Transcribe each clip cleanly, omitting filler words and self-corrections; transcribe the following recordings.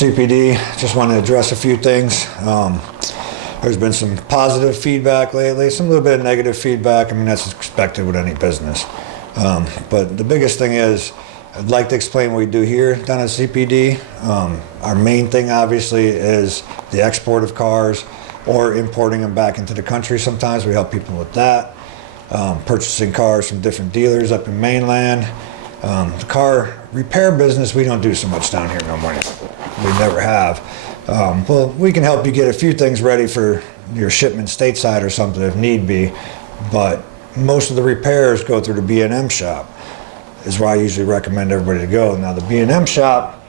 CPD. Just want to address a few things. There's been some positive feedback lately, some little bit of negative feedback. I mean, that's expected with any business. But the biggest thing is, I'd like to explain what we do here down at CPD. Our main thing, obviously, is the export of cars or importing them back into the country. Sometimes we help people with that. Purchasing cars from different dealers up in mainland. The car repair business, we don't do so much down here no more. We never have. Well, we can help you get a few things ready for your shipment stateside or something if need be, but most of the repairs go through the B&M shop, is where I usually recommend everybody to go. Now the B&M shop,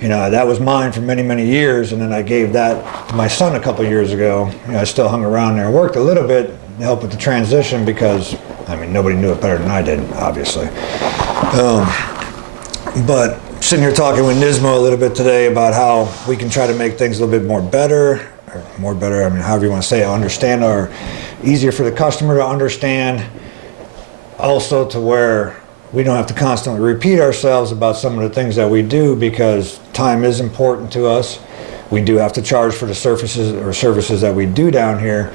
you know, that was mine for many, many years, and then I gave that to my son a couple years ago. You know, I still hung around there, worked a little bit to help with the transition because, I mean, nobody knew it better than I did, obviously. But sitting here talking with Nismo a little bit today about how we can try to make things a little bit more better, I mean, however you want to say it, understand, or easier for the customer to understand, also to where we don't have to constantly repeat ourselves about some of the things that we do, because time is important to us. We do have to charge for the services that we do down here,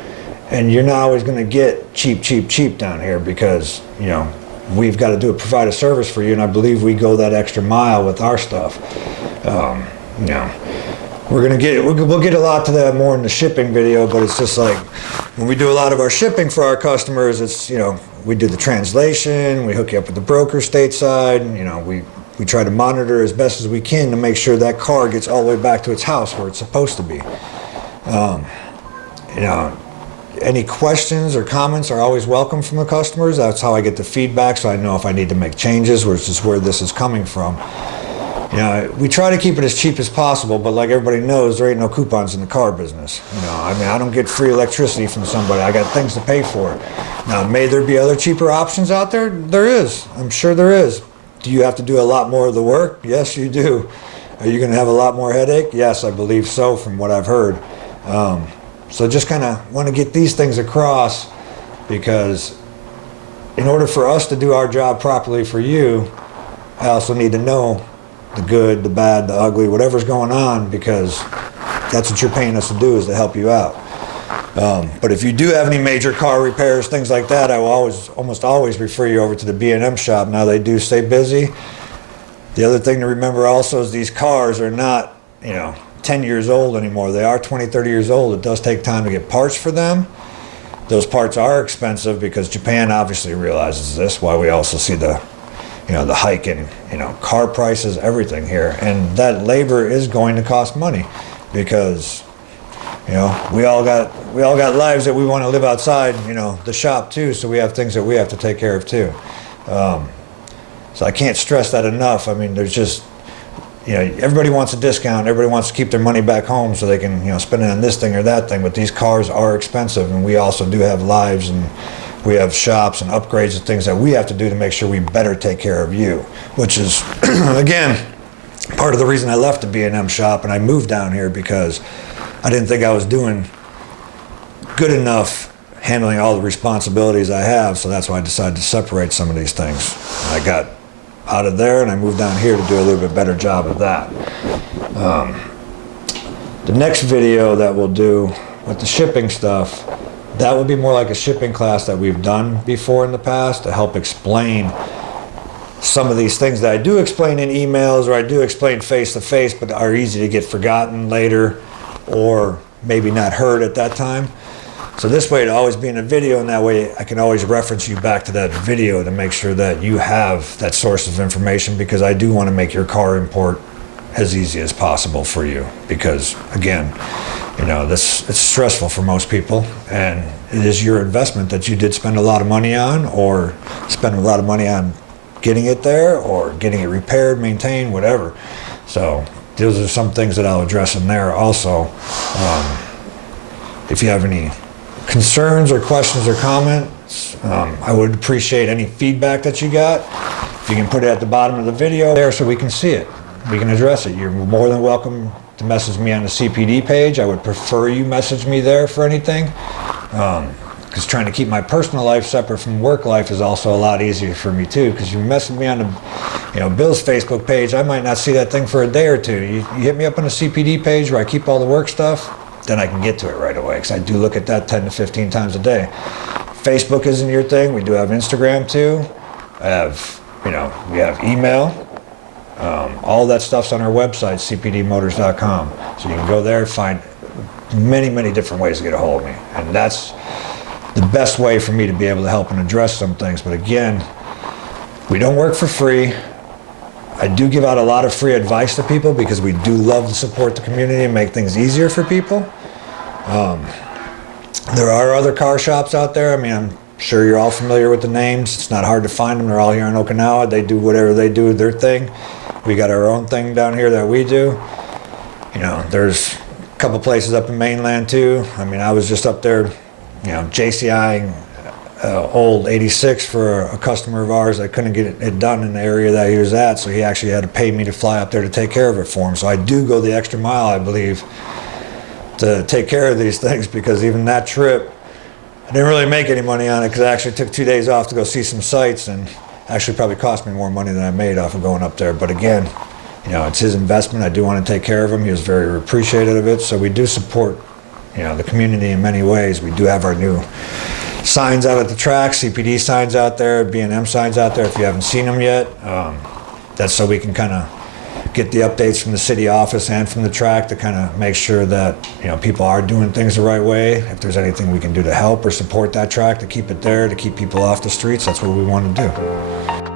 and you're not always going to get cheap down here, because, you know, we've got to provide a service for you, and I believe we go that extra mile with our stuff. You know, we'll get a lot to that more in the shipping video, but it's just like when we do a lot of our shipping for our customers, it's, you know, we do the translation, we hook you up with the broker stateside, you know, we try to monitor as best as we can to make sure that car gets all the way back to its house where it's supposed to be. You know, any questions or comments are always welcome from the customers. That's how I get the feedback, so I know if I need to make changes, which is where this is coming from. You know, we try to keep it as cheap as possible, but like everybody knows, there ain't no coupons in the car business. You know, I mean, I don't get free electricity from somebody. I got things to pay for. Now, may there be other cheaper options out there? There is. I'm sure there is. Do you have to do a lot more of the work? Yes, you do. Are you going to have a lot more headache? Yes, I believe so, from what I've heard. So just kind of want to get these things across, because in order for us to do our job properly for you, I also need to know the good, the bad, the ugly, whatever's going on, because that's what you're paying us to do, is to help you out. But if you do have any major car repairs, things like that, I will almost always refer you over to the B&M shop. Now, they do stay busy. The other thing to remember also is these cars are not, you know, 10 years old anymore. They are 20, 30 years old. It does take time to get parts for them. Those parts are expensive, because Japan obviously realizes this, why we also see the, you know, the hike in, you know, car prices, everything here. And that labor is going to cost money, because, you know, we all got lives that we want to live outside, you know, the shop too, so we have things that we have to take care of too. So I can't stress that enough. I mean, there's just, you know, everybody wants a discount, everybody wants to keep their money back home so they can, you know, spend it on this thing or that thing, but these cars are expensive, and we also do have lives, and we have shops and upgrades and things that we have to do to make sure we better take care of you, which is, again, part of the reason I left the B&M shop and I moved down here, because I didn't think I was doing good enough handling all the responsibilities I have, so that's why I decided to separate some of these things. I got out of there and I moved down here to do a little bit better job of that. The next video that we'll do with the shipping stuff, that will be more like a shipping class that we've done before in the past, to help explain some of these things that I do explain in emails, or I do explain face to face, but are easy to get forgotten later, or maybe not heard at that time. So this way it'll always be in a video, and that way I can always reference you back to that video to make sure that you have that source of information, because I do want to make your car import as easy as possible for you, because again, you know, it's stressful for most people, and it is your investment that you did spend a lot of money on, or spend a lot of money on getting it there, or getting it repaired, maintained, whatever. So those are some things that I'll address in there also. If you have any concerns or questions or comments, I would appreciate any feedback that you got. If you can put it at the bottom of the video there so we can see it, we can address it. You're more than welcome to message me on the CPD page. I would prefer you message me there for anything. because trying to keep my personal life separate from work life is also a lot easier for me too, because you mess with me on the, Bill's Facebook page, I might not see that thing for a day or two. You hit me up on the CPD page where I keep all the work stuff, then I can get to it right away, because I do look at that 10 to 15 times a day. Facebook isn't your thing. We do have Instagram too. I have, we have email. All that stuff's on our website, cpdmotors.com. So you can go there and find many, many different ways to get a hold of me. And that's the best way for me to be able to help and address some things. But again, we don't work for free. I do give out a lot of free advice to people because we do love to support the community and make things easier for people. There are other car shops out there. I mean, I'm sure you're all familiar with the names. It's not hard to find them. They're all here in Okinawa. They do whatever they do, their thing. We got our own thing down here that we do. There's a couple places up in mainland too. I mean, I was just up there, JCI old 86 for a customer of ours that couldn't get it done in the area that he was at, so he actually had to pay me to fly up there to take care of it for him. So I do go the extra mile, I believe, to take care of these things, because even that trip, I didn't really make any money on it because I actually took 2 days off to go see some sites, and actually probably cost me more money than I made off of going up there. But again, it's his investment. I do want to take care of him. He was very appreciative of it. So we do support, the community in many ways. We do have our new signs out at the track, CPD signs out there, B&M signs out there if you haven't seen them yet. That's so we can kind of get the updates from the city office and from the track to kind of make sure that people are doing things the right way. If there's anything we can do to help or support that track, to keep it there, to keep people off the streets, that's what we want to do.